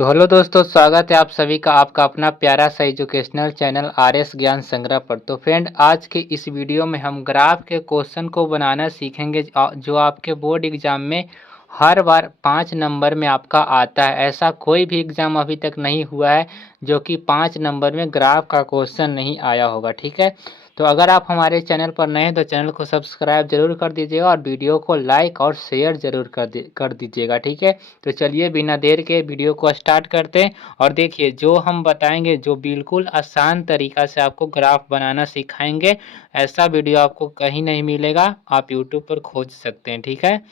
तो हेलो दोस्तों, स्वागत है आप सभी का आपका अपना प्यारा सा एजुकेशनल चैनल आरएस ज्ञान संग्रह पर। तो फ्रेंड, आज के इस वीडियो में हम ग्राफ के क्वेश्चन को बनाना सीखेंगे जो आपके बोर्ड एग्जाम में हर बार 5 नंबर में आपका आता है। ऐसा कोई भी एग्ज़ाम अभी तक नहीं हुआ है जो कि 5 नंबर में ग्राफ का क्वेश्चन नहीं आया होगा। ठीक है, तो अगर आप हमारे चैनल पर नए हैं तो चैनल को सब्सक्राइब जरूर कर दीजिएगा और वीडियो को लाइक और शेयर जरूर कर दीजिएगा। ठीक है, तो चलिए बिना देर के वीडियो को स्टार्ट करते हैं। और देखिए, जो हम बताएंगे जो बिल्कुल आसान तरीका से आपको ग्राफ बनाना सिखाएंगे, ऐसा वीडियो आपको कहीं नहीं मिलेगा। आप यूट्यूब पर खोज सकते हैं। ठीक है,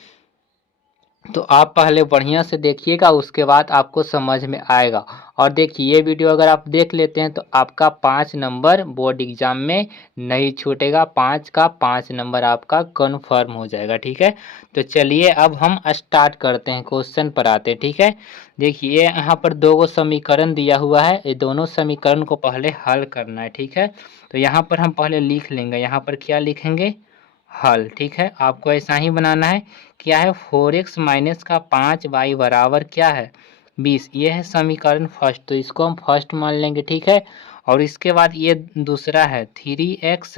तो आप पहले बढ़िया से देखिएगा, उसके बाद आपको समझ में आएगा। और देखिए, ये वीडियो अगर आप देख लेते हैं तो आपका 5 नंबर बोर्ड एग्जाम में नहीं छूटेगा। 5 का 5 नंबर आपका कन्फर्म हो जाएगा। ठीक है, तो चलिए अब हम स्टार्ट करते हैं, क्वेश्चन पर आते हैं। ठीक है, देखिए यहाँ पर 2 समीकरण दिया हुआ है। ये दोनों समीकरण को पहले हल करना है। ठीक है, तो यहाँ पर हम पहले लिख लेंगे। यहाँ पर क्या लिखेंगे? हल। ठीक है, आपको ऐसा ही बनाना है। क्या है? 4x माइनस का 5y बराबर क्या है? 20। ये है समीकरण फर्स्ट, तो इसको हम फर्स्ट मान लेंगे। ठीक है, और इसके बाद ये दूसरा है 3x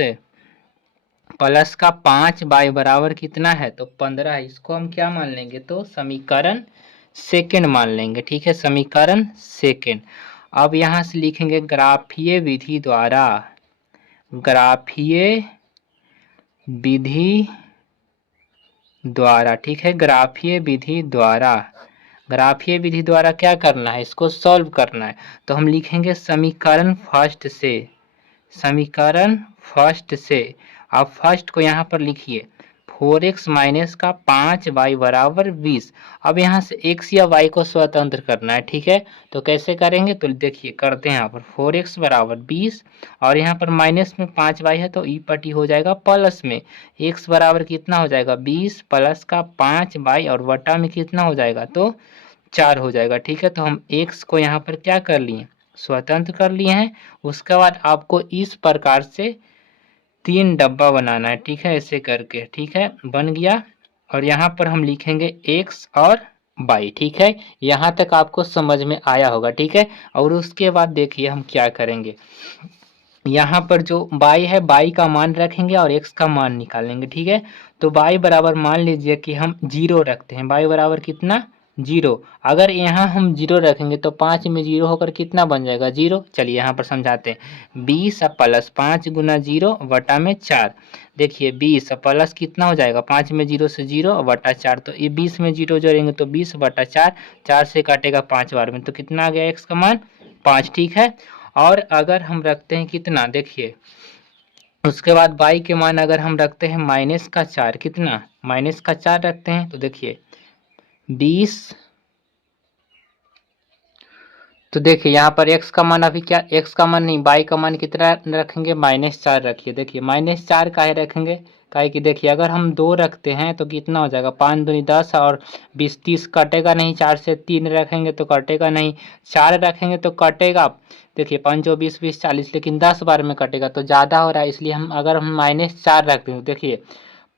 प्लस का 5y बराबर कितना है? तो 15। इसको हम क्या मान लेंगे? तो समीकरण सेकेंड मान लेंगे। ठीक है, समीकरण सेकेंड। अब यहाँ से लिखेंगे ग्राफीय विधि द्वारा, ग्राफीय विधि द्वारा। ठीक है, ग्राफीय विधि द्वारा, ग्राफीय विधि द्वारा क्या करना है? इसको सॉल्व करना है। तो हम लिखेंगे समीकरण फर्स्ट से, समीकरण फर्स्ट से। आप फर्स्ट को यहाँ पर लिखिए, 4x माइनस का 5y बराबर 20। अब यहाँ से x या y को स्वतंत्र करना है। ठीक है, तो कैसे करेंगे? तो देखिए करते हैं। यहाँ पर 4x बराबर 20 और यहाँ पर माइनस में 5y है तो ई पटी हो जाएगा प्लस में। x बराबर कितना हो जाएगा? 20 प्लस का 5y और बटा में कितना हो जाएगा? तो 4 हो जाएगा। ठीक है, तो हम x को यहाँ पर क्या कर लिए? स्वतंत्र कर लिए हैं। उसके बाद आपको इस प्रकार से 3 डब्बा बनाना है। ठीक है, ऐसे करके। ठीक है, बन गया। और यहाँ पर हम लिखेंगे x और y। ठीक है, यहाँ तक आपको समझ में आया होगा। ठीक है, और उसके बाद देखिए हम क्या करेंगे। यहाँ पर जो y है, y का मान रखेंगे और x का मान निकालेंगे। ठीक है, तो y बराबर मान लीजिए कि हम 0 रखते हैं। y बराबर कितना? 0। अगर यहाँ हम 0 रखेंगे तो 5 में 0 होकर कितना बन जाएगा? 0। चलिए यहाँ पर समझाते हैं। 20 प्लस 5 गुना 0 बटा में 4। देखिए 20 प्लस कितना हो जाएगा? 5 में 0 से 0 बटा 4, तो ये 20 में 0 जोड़ेंगे तो 20 बटा 4, 4 से काटेगा 5 बार में, तो कितना आ गया x का मान? 5। ठीक है, और अगर हम रखते हैं कितना? देखिए उसके बाद y के मान अगर हम रखते हैं माइनस का 4, कितना? माइनस का 4 रखते हैं, तो देखिए 20। तो देखिए यहाँ पर x का मान अभी क्या? x का मान नहीं, y का मान कितना रखेंगे? -4 रखिए। देखिए -4 काहे रखेंगे? काहे कि देखिए अगर हम 2 रखते हैं तो कितना हो जाएगा? 5 दूनी 10 और 20 30 कटेगा नहीं। 4 से 3 रखेंगे तो कटेगा नहीं। 4 रखेंगे तो कटेगा। देखिए 5 और 20 20 40, लेकिन 10 बार में कटेगा तो ज़्यादा हो रहा है, इसलिए हम अगर हम -4 रखते हैं, देखिए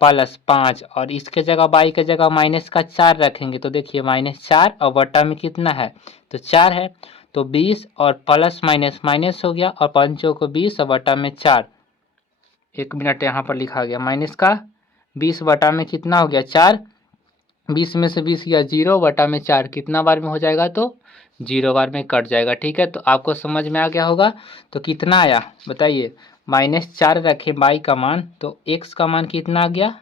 प्लस 5 और इसके जगह y के जगह माइनस का 4 रखेंगे तो देखिए -4 और बटा में कितना है? तो 4 है। तो 20 और प्लस माइनस माइनस हो गया और 5 को 20 और बटा में 4। 1 मिनट यहाँ पर लिखा गया, माइनस का 20 बटा में कितना हो गया? 4। 20 में से 20 गया 0 बटा में 4, कितना बार में हो जाएगा? तो 0 बार में कट जाएगा। ठीक है, तो आपको समझ में आ गया होगा। तो कितना आया बताइए? -4 रखे y का मान, तो x का मान कितना आ गया?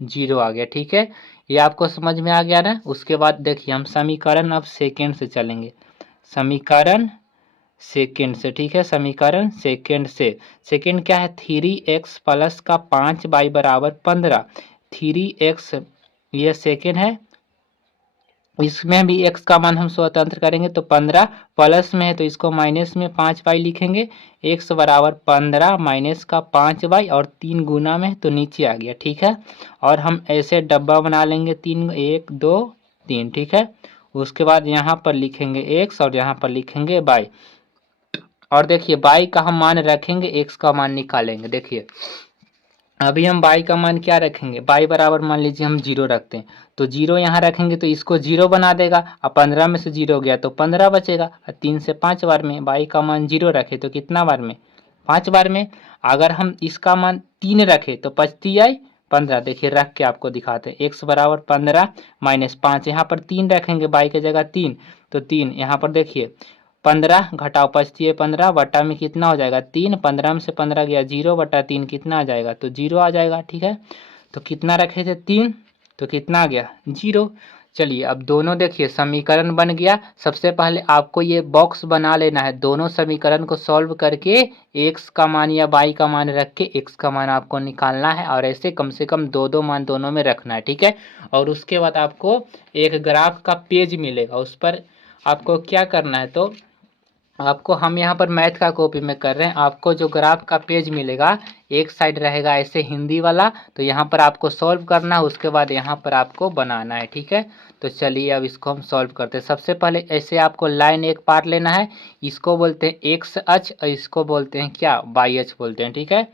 0 आ गया। ठीक है, ये आपको समझ में आ गया ना। उसके बाद देखिए हम समीकरण अब सेकेंड से चलेंगे, समीकरण सेकेंड से। ठीक है, समीकरण सेकेंड से। सेकेंड क्या है? 3x प्लस का 5y बराबर 15। 3x ये सेकेंड है, इसमें भी x का मान हम स्वतंत्र करेंगे तो 15, प्लस में है तो इसको माइनस में 5y लिखेंगे। x बराबर 15 माइनस का 5y और 3 गुना में तो नीचे आ गया। ठीक है, और हम ऐसे डब्बा बना लेंगे 3, 1 2 3। ठीक है, उसके बाद यहाँ पर लिखेंगे x और यहाँ पर लिखेंगे y। और देखिए y का हम मान रखेंगे, x का मान निकालेंगे। देखिए अभी हम y का मान क्या रखेंगे, y बराबर मान लीजिए हम 0 रखते हैं, तो 0 यहाँ रखेंगे तो इसको 0 बना देगा। अब 15 में से 0 गया तो 15 बचेगा। 3 से 5 बार में y का मान 0 रखे तो कितना बार में, 5 बार में। अगर हम इसका मान 3 रखे तो बचती आई 15। देखिए रख के आपको दिखाते हैं, x बराबर 15 माइनस 5, यहाँ पर 3 रखेंगे y की जगह 3, तो 3 यहाँ पर देखिए 15 घटाओ बचती है 15 बटा में कितना हो जाएगा 3, 15 में से 15 गया 0 बटा 3 कितना आ जाएगा, तो 0 आ जाएगा। ठीक है, तो कितना रखे थे 3, तो कितना आ गया 0। चलिए अब दोनों देखिए समीकरण बन गया। सबसे पहले आपको ये बॉक्स बना लेना है, दोनों समीकरण को सॉल्व करके x का मान या y का मान रख के x का मान आपको निकालना है, और ऐसे कम से कम दो दो मान दोनों में रखना है। ठीक है, और उसके बाद आपको एक ग्राफ का पेज मिलेगा, उस पर आपको क्या करना है, तो आपको हम यहाँ पर मैथ का कॉपी में कर रहे हैं, आपको जो ग्राफ का पेज मिलेगा एक साइड रहेगा ऐसे हिंदी वाला, तो यहाँ पर आपको सॉल्व करना है, उसके बाद यहाँ पर आपको बनाना है। ठीक है, तो चलिए अब इसको हम सॉल्व करते हैं। सबसे पहले ऐसे आपको लाइन एक पार लेना है, इसको बोलते हैं एक्स अक्ष और इसको बोलते हैं क्या, वाई अक्ष बोलते हैं। ठीक है,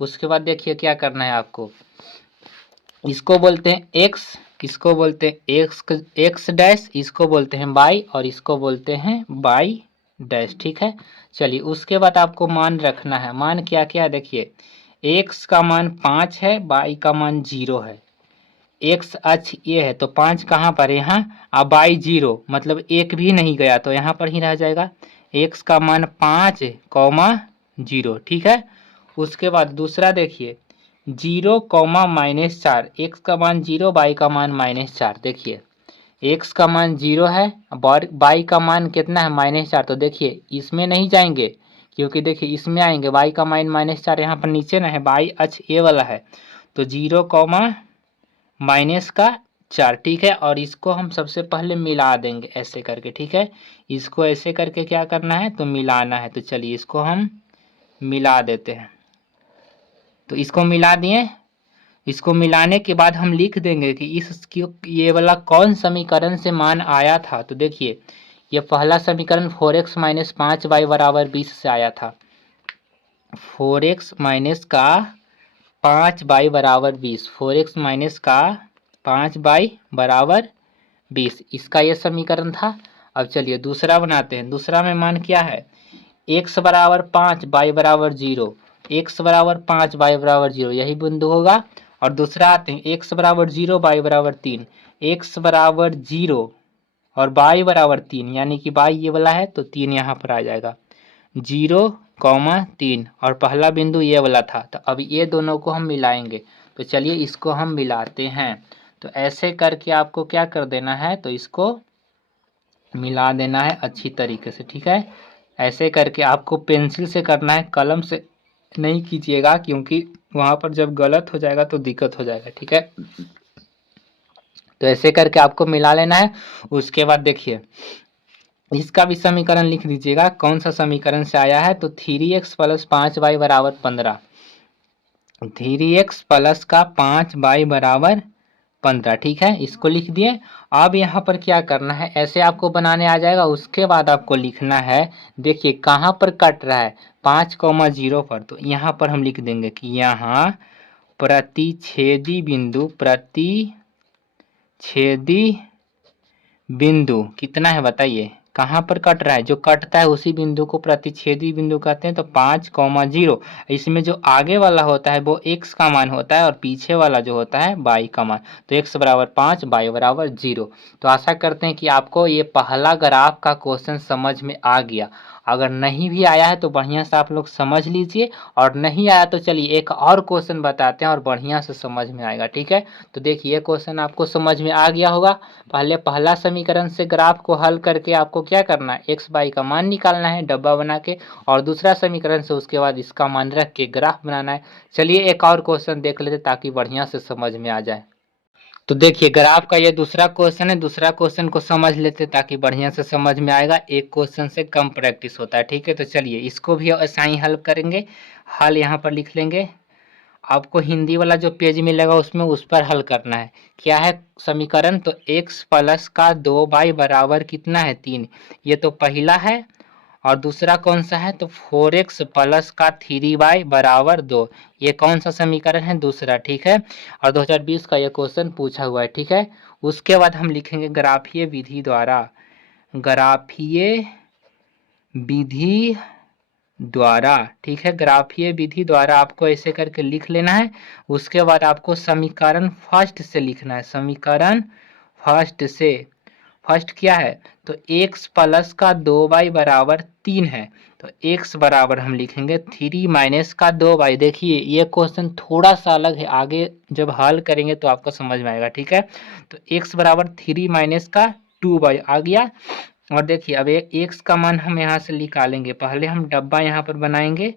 उसके बाद देखिए क्या करना है आपको, इसको बोलते हैं एक्स, इसको बोलते हैं एक्स डैश, इसको बोलते हैं वाई और इसको बोलते हैं वाई डैश। ठीक है, चलिए उसके बाद आपको मान रखना है, मान क्या क्या देखिए, x का मान 5 है, y का मान 0 है, x अक्ष ये है तो 5 कहाँ पर है यहाँ, अब y 0 मतलब एक भी नहीं गया तो यहाँ पर ही रह जाएगा, x का मान 5 कौमा 0। ठीक है, उसके बाद दूसरा देखिए 0 कौमा माइनस 4, x का मान 0 y का मान माइनस 4। देखिए x का मान 0 है, y का मान कितना है -4, तो देखिए इसमें नहीं जाएंगे क्योंकि देखिए इसमें आएंगे, y का मान -4 यहाँ पर नीचे ना है, y अक्ष ये वाला है, तो 0 कॉमा माइनस का 4। ठीक है, और इसको हम सबसे पहले मिला देंगे ऐसे करके। ठीक है, इसको ऐसे करके क्या करना है, तो मिलाना है, तो चलिए इसको हम मिला देते हैं। तो इसको मिला दिए, इसको मिलाने के बाद हम लिख देंगे कि ये वाला कौन समीकरण से मान आया था, तो देखिए ये पहला समीकरण 4x माइनस 5y बराबर 20 से आया था, 4x माइनस का 5y बराबर 20, 4x माइनस का 5y बराबर 20, इसका ये समीकरण था। अब चलिए दूसरा बनाते हैं, दूसरा में मान क्या है, x बराबर 5 y बराबर 0, x बराबर 5 y बराबर 0 यही बिंदु होगा। और दूसरा आते हैं x बराबर 0 y बराबर 3, x बराबर 0 और y बराबर 3, यानी कि y ये वाला है तो 3 यहाँ पर आ जाएगा, 0,3, और पहला बिंदु ये वाला था, तो अब ये दोनों को हम मिलाएंगे। तो चलिए इसको हम मिलाते हैं, तो ऐसे करके आपको क्या कर देना है, तो इसको मिला देना है अच्छी तरीके से। ठीक है, ऐसे करके आपको पेंसिल से करना है, कलम से नहीं कीजिएगा क्योंकि वहाँ पर जब गलत हो जाएगा तो दिक्कत हो जाएगा। ठीक है, तो ऐसे करके आपको मिला लेना है। उसके बाद देखिए इसका भी समीकरण लिख दीजिएगा, कौन सा समीकरण से आया है, तो 3x प्लस 5y बराबर 15, 3x प्लस का 5y बराबर 15। ठीक है, इसको लिख दिए। अब यहाँ पर क्या करना है, ऐसे आपको बनाने आ जाएगा, उसके बाद आपको लिखना है, देखिए कहाँ पर कट रहा है 5,0 पर, तो यहाँ पर हम लिख देंगे कि यहाँ प्रतिच्छेदी बिंदु कितना है बताइए, कहाँ पर कट रहा है, जो कटता है उसी बिंदु को प्रतिच्छेदी बिंदु कहते हैं। तो 5,0, इसमें जो आगे वाला होता है वो x का मान होता है और पीछे वाला जो होता है y का मान, तो x बराबर 5 y बराबर 0। तो आशा करते हैं कि आपको ये पहला ग्राफ का क्वेश्चन समझ में आ गया। अगर नहीं भी आया है तो बढ़िया से आप लोग समझ लीजिए, और नहीं आया तो चलिए एक और क्वेश्चन बताते हैं और बढ़िया से समझ में आएगा। ठीक है, तो देखिए ये क्वेश्चन आपको समझ में आ गया होगा। पहले पहला समीकरण से ग्राफ को हल करके आपको क्या करना है, एक्स वाई का मान निकालना है डब्बा बना के, और दूसरा समीकरण से उसके बाद इसका मान रख के ग्राफ बनाना है। चलिए एक और क्वेश्चन देख लेते ताकि बढ़िया से समझ में आ जाए। तो देखिए ग्राफ का ये दूसरा क्वेश्चन है, दूसरा क्वेश्चन को समझ लेते ताकि बढ़िया से समझ में आएगा, एक क्वेश्चन से कम प्रैक्टिस होता है। ठीक है, तो चलिए इसको भी ऐसा ही हल करेंगे, हल यहाँ पर लिख लेंगे। आपको हिंदी वाला जो पेज मिलेगा उसमें उस पर हल करना है। क्या है समीकरण, तो x प्लस का 2y बराबर कितना है 3, ये तो पहला है, और दूसरा कौन सा है, तो 4x प्लस का 3y बराबर 2। ये कौन सा समीकरण है, दूसरा, ठीक है। और 2020 का ये क्वेश्चन पूछा हुआ है, ठीक है। उसके बाद हम लिखेंगे ग्राफीय विधि द्वारा, ग्राफीय विधि द्वारा, ठीक है। ग्राफीय विधि द्वारा आपको ऐसे करके लिख लेना है। उसके बाद आपको समीकरण फर्स्ट से लिखना है, समीकरण फर्स्ट से। फर्स्ट क्या है, तो x प्लस का 2y बराबर 3 है, तो x बराबर हम लिखेंगे 3 माइनस का 2y। देखिए ये क्वेश्चन थोड़ा सा अलग है, आगे जब हल करेंगे तो आपको समझ में आएगा, ठीक है। तो x बराबर 3 माइनस का 2y आ गया। और देखिए अब x का मान हम यहाँ से निकालेंगे। पहले हम डब्बा यहाँ पर बनाएंगे,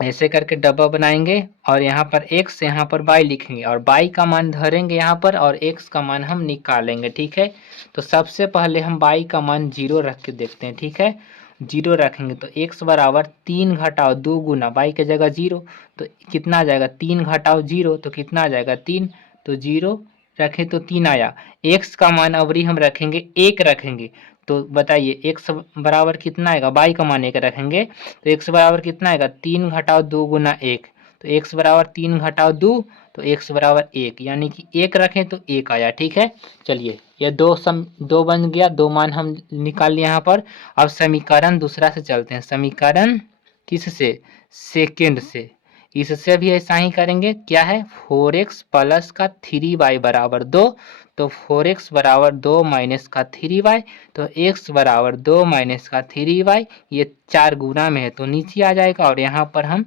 ऐसे करके डब्बा बनाएंगे और यहाँ पर x यहाँ पर y लिखेंगे और y का मान धरेंगे यहाँ पर और x का मान हम निकालेंगे, ठीक है। तो सबसे पहले हम y का मान 0 रख के देखते हैं, ठीक है। 0 रखेंगे तो x बराबर 3 घटाओ 2 गुना y के जगह 0, तो कितना आ जाएगा, 3 घटाओ 0 तो कितना आ जाएगा 3, तो 0 रखें तो 3 आया। x का मान अवरी हम रखेंगे 1 रखेंगे, तो बताइए x बराबर कितना आएगा, y का मान 1 रखेंगे तो x बराबर कितना आएगा, 3 घटाओ 2 गुना 1, तो x बराबर 3 घटाओ 2 तो x बराबर 1, यानी कि 1 रखें तो 1 आया, ठीक है। चलिए ये दो बन गया, दो मान हम निकाल लिए यहाँ पर। अब समीकरण दूसरा से चलते हैं, समीकरण किससे, सेकेंड से। इससे भी ऐसा ही करेंगे, क्या है, 4x प्लस का 3y बराबर 2, तो 4x बराबर 2 माइनस का 3y, तो x बराबर 2 माइनस का 3y, ये 4 गुना में है तो नीचे आ जाएगा और यहाँ पर हम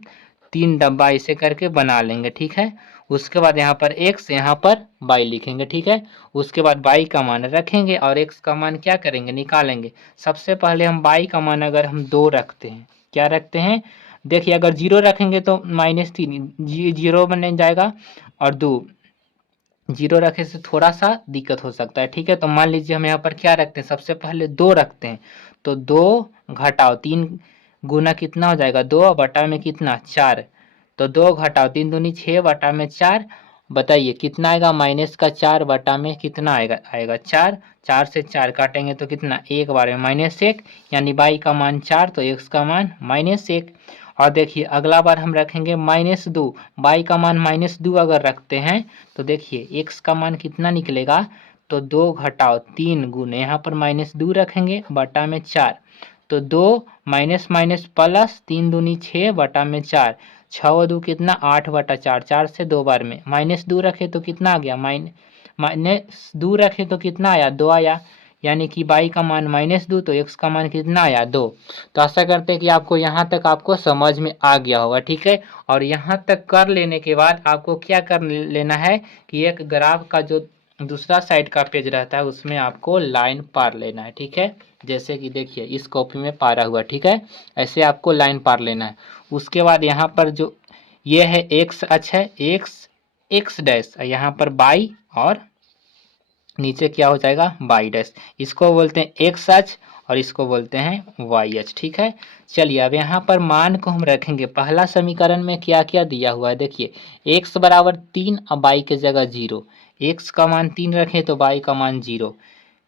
3 डब्बा ऐसे करके बना लेंगे, ठीक है। उसके बाद यहाँ पर x, यहाँ पर y लिखेंगे, ठीक है। उसके बाद y का मान रखेंगे और x का मान क्या करेंगे, निकालेंगे। सबसे पहले हम y का मान अगर हम 2 रखते हैं, क्या रखते हैं, देखिए अगर 0 रखेंगे तो -3 0 बन जाएगा और 2 0 रखे से थोड़ा सा दिक्कत हो सकता है, ठीक है। तो मान लीजिए हम यहाँ पर क्या रखते हैं, सबसे पहले 2 रखते हैं, तो 2 घटाओ 3 गुना कितना हो जाएगा, 2 बटा में कितना 4, तो 2 घटाओ 3 दूनी 6 बटा में 4, बताइए कितना आएगा, माइनस का 4 बटा में कितना आएगा 4, 4 से 4 काटेंगे तो कितना, एक बार में -1, यानी y का मान 4 तो x का मान -1। और देखिए अगला बार हम रखेंगे -2, y का मान -2 अगर रखते हैं तो देखिए x का मान कितना निकलेगा, तो 2 घटाओ 3 गुने यहाँ पर -2 रखेंगे बटा में 4, तो 2 माइनस माइनस प्लस 3 दूनी 6 बटा में 4, 6 2 कितना 8 बटा 4, 4 से 2 बार में -2 रखे तो कितना आ गया, -2 रखे तो कितना आया, 2 आया, यानी कि y का मान -2 तो x का मान कितना आया, 2। तो आशा करते हैं कि आपको यहाँ तक आपको समझ में आ गया होगा, ठीक है। और यहाँ तक कर लेने के बाद आपको क्या कर लेना है कि एक ग्राफ का जो दूसरा साइड का पेज रहता है उसमें आपको लाइन पार लेना है, ठीक है। जैसे कि देखिए इस कॉपी में पारा हुआ, ठीक है, ऐसे आपको लाइन पार लेना है। उसके बाद यहाँ पर जो ये है x अक्ष है, x डैश, यहाँ पर y और नीचे क्या हो जाएगा y डैश, इसको बोलते हैं x अक्ष और इसको बोलते हैं y अक्ष, ठीक है। चलिए अब यहाँ पर मान को हम रखेंगे, पहला समीकरण में क्या क्या दिया हुआ है, देखिए x बराबर 3 और y के जगह 0, x का मान 3 रखें तो y का मान 0,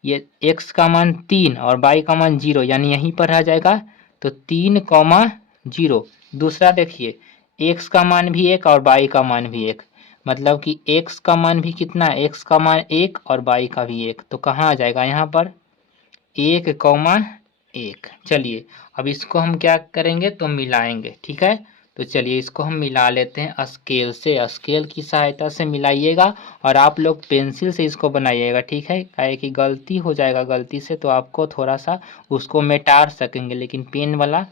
ये x का मान 3 और y का मान 0, यानी यहीं पर आ जाएगा, तो 3,0। दूसरा देखिए x का मान भी 1 और y का मान भी 1, मतलब कि x का मान भी कितना है, x का मान 1 और y का भी 1, तो कहाँ आ जाएगा यहाँ पर 1,1। चलिए अब इसको हम क्या करेंगे, तो मिलाएंगे, ठीक है। तो चलिए इसको हम मिला लेते हैं स्केल से, स्केल की सहायता से मिलाइएगा और आप लोग पेंसिल से इसको बनाइएगा, ठीक है। काहे कि गलती हो जाएगा, गलती से तो आपको थोड़ा सा उसको मिटा सकेंगे, लेकिन पेन वाला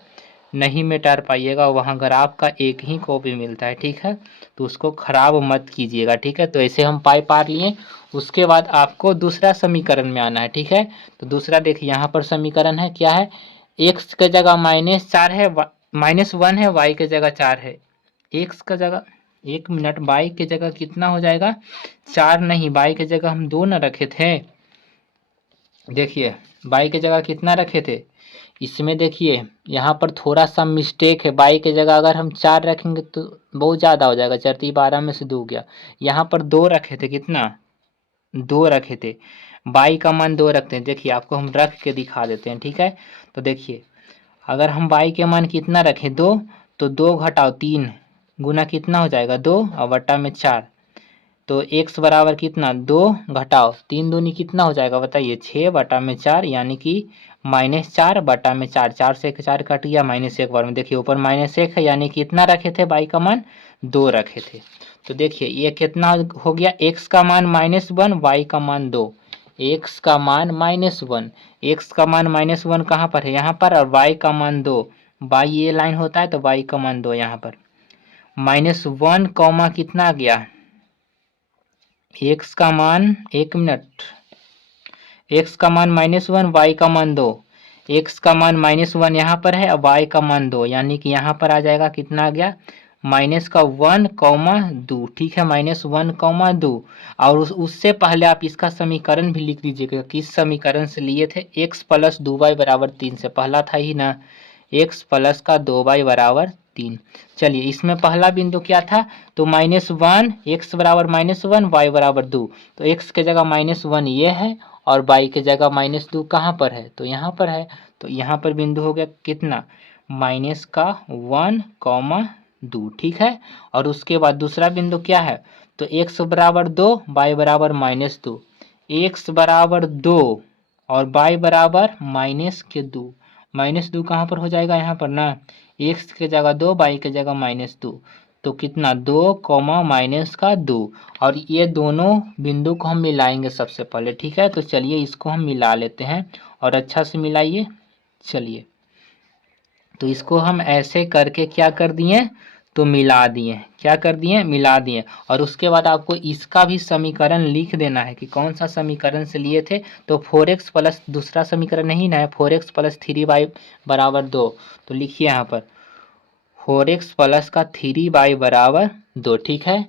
नहीं मिटार पाइएगा, वहाँ ग्राफ का एक ही कॉपी मिलता है, ठीक है। तो उसको खराब मत कीजिएगा, ठीक है। तो ऐसे हम पाई पार लिए। उसके बाद आपको दूसरा समीकरण में आना है, ठीक है। तो दूसरा देखिए यहाँ पर समीकरण है, क्या है, x के जगह -4 है, -1 है, y के जगह 4 है, x का जगह 1 मिनट, y के जगह कितना हो जाएगा 4, नहीं y के जगह हम 2 न रखे थे, देखिए y के जगह कितना रखे थे, इसमें देखिए यहाँ पर थोड़ा सा मिस्टेक है, y के जगह अगर हम 4 रखेंगे तो बहुत ज़्यादा हो जाएगा, 4 3 12 में से 2 गया, यहाँ पर 2 रखे थे, कितना 2 रखे थे, y का मान 2 रखते हैं, देखिए आपको हम रख के दिखा देते हैं, ठीक है। तो देखिए अगर हम y के मान कितना रखें 2, तो 2 घटाओ 3 गुना कितना हो जाएगा 2 और बटा में 4। तो x बराबर कितना 2 घटाओ 3 दूनी कितना हो जाएगा बताइए 6 बटा में 4, यानी कि -4 बटा में 4। 4 से 4 कट गया, -1 बार में देखिए ऊपर -1 है, यानी कितना रखे थे y का मान 2 रखे थे। तो देखिए ये कितना हो गया, x का मान -1 y का मान 2। x का मान -1, x का मान -1 कहाँ पर है यहाँ पर, और y का मान 2। y ये लाइन होता है तो y का मान 2 यहाँ पर। -1 कॉमा कितना आ गया, x का मान, 1 मिनट, x का मान -1 y का मान 2। x का मान -1 यहाँ पर है और y का मान 2, यानी कि यहाँ पर आ जाएगा कितना आ गया -1,2। ठीक है, -1,2। और उससे पहले आप इसका समीकरण भी लिख लीजिएगा। किस समीकरण से लिए थे, x प्लस 2y बराबर 3 से। पहला था ही ना x प्लस का 2y बराबर 3। चलिए इसमें पहला बिंदु क्या था, तो -1, x बराबर -1 y बराबर 2। तो x के जगह -1 ये है और y के जगह -2 कहाँ पर है, तो यहाँ पर है। तो यहाँ पर बिंदु हो गया कितना -1,2। ठीक है, और उसके बाद दूसरा बिंदु क्या है, तो x बराबर 2 y बराबर -2। x बराबर 2 और y बराबर -2। -2 कहाँ पर हो जाएगा यहाँ पर ना, x के जगह 2 y के जगह -2। तो कितना 2, -2। और ये दोनों बिंदु को हम मिलाएंगे सबसे पहले। ठीक है, तो चलिए इसको हम मिला लेते हैं और अच्छा से मिलाइए। चलिए तो इसको हम ऐसे करके क्या कर दिए, तो मिला दिए। क्या कर दिए, मिला दिए। और उसके बाद आपको इसका भी समीकरण लिख देना है कि कौन सा समीकरण से लिए थे। तो 4x प्लस दूसरा समीकरण नहीं ना है, 4x प्लस 3y बराबर 2। तो लिखिए यहाँ पर 4x प्लस का 3y बराबर 2। ठीक है,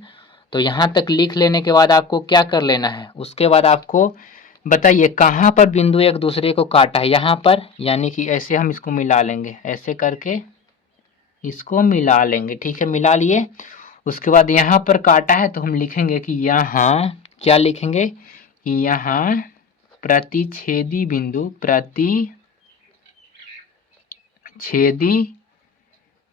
तो यहाँ तक लिख लेने के बाद आपको क्या कर लेना है, उसके बाद आपको बताइए कहाँ पर बिंदु एक दूसरे को काटा है, यहाँ पर, यानी कि ऐसे हम इसको मिला लेंगे, ऐसे करके इसको मिला लेंगे। ठीक है, मिला लिए। उसके बाद यहाँ पर काटा है तो हम लिखेंगे कि यहाँ क्या लिखेंगे कि यहाँ प्रतिच्छेदी बिंदु, प्रतिच्छेदी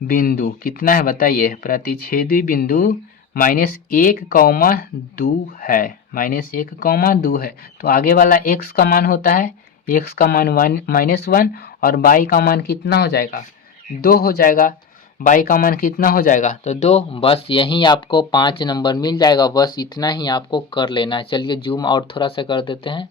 बिंदु कितना है बताइए, प्रतिच्छेदी बिंदु -1,2 है, -1,2 है। तो आगे वाला x का मान होता है, x का मान -1 और y का मान कितना हो जाएगा 2 हो जाएगा। y का मान कितना हो जाएगा, तो 2। बस यही आपको 5 नंबर मिल जाएगा। बस इतना ही आपको कर लेना है। चलिए जूम आउट थोड़ा सा कर देते हैं,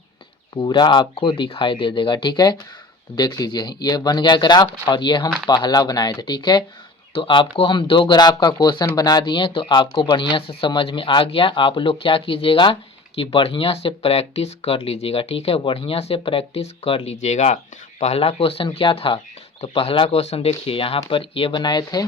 पूरा आपको दिखाई दे देगा। ठीक है, तो देख लीजिए ये बन गया ग्राफ, और ये हम पहला बनाए थे। ठीक है, तो आपको हम 2 ग्राफ का क्वेश्चन बना दिए, तो आपको बढ़िया से समझ में आ गया। आप लोग क्या कीजिएगा कि बढ़िया से प्रैक्टिस कर लीजिएगा। ठीक है, बढ़िया से प्रैक्टिस कर लीजिएगा। पहला क्वेश्चन क्या था, तो पहला क्वेश्चन देखिए यहाँ पर ये बनाए थे।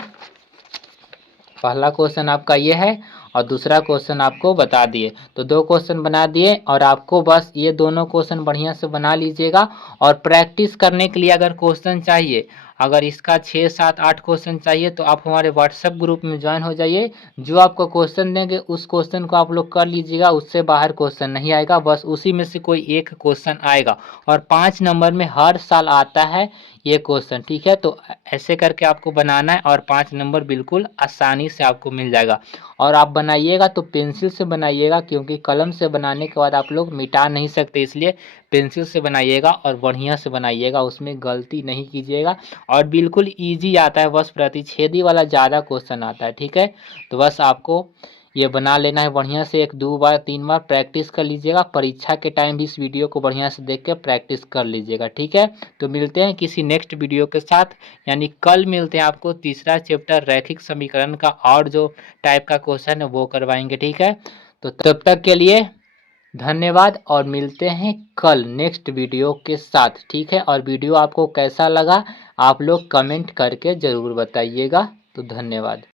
पहला क्वेश्चन आपका ये है और दूसरा क्वेश्चन आपको बता दिए। तो 2 क्वेश्चन बना दिए, और आपको बस ये दोनों क्वेश्चन बढ़िया से बना लीजिएगा। और प्रैक्टिस करने के लिए अगर क्वेश्चन चाहिए, अगर इसका 6, 7, 8 क्वेश्चन चाहिए, तो आप हमारे व्हाट्सएप ग्रुप में ज्वाइन हो जाइए। जो आपको क्वेश्चन देंगे उस क्वेश्चन को आप लोग कर लीजिएगा, उससे बाहर क्वेश्चन नहीं आएगा, बस उसी में से कोई एक क्वेश्चन आएगा। और 5 नंबर में हर साल आता है ये क्वेश्चन। ठीक है, तो ऐसे करके आपको बनाना है और 5 नंबर बिल्कुल आसानी से आपको मिल जाएगा। और आप बनाइएगा तो पेंसिल से बनाइएगा, क्योंकि कलम से बनाने के बाद आप लोग मिटा नहीं सकते, इसलिए पेंसिल से बनाइएगा और बढ़िया से बनाइएगा, उसमें गलती नहीं कीजिएगा। और बिल्कुल इजी आता है, बस प्रतिच्छेदी वाला ज़्यादा क्वेश्चन आता है। ठीक है, तो बस आपको ये बना लेना है बढ़िया से, 1, 2 बार 3 बार प्रैक्टिस कर लीजिएगा। परीक्षा के टाइम भी इस वीडियो को बढ़िया से देख के प्रैक्टिस कर लीजिएगा। ठीक है, तो मिलते हैं किसी नेक्स्ट वीडियो के साथ, यानी कल मिलते हैं। आपको तीसरा चैप्टर रैखिक समीकरण का और जो टाइप का क्वेश्चन है वो करवाएंगे। ठीक है, तो तब तक के लिए धन्यवाद, और मिलते हैं कल नेक्स्ट वीडियो के साथ। ठीक है, और वीडियो आपको कैसा लगा आप लोग कमेंट करके ज़रूर बताइएगा। तो धन्यवाद।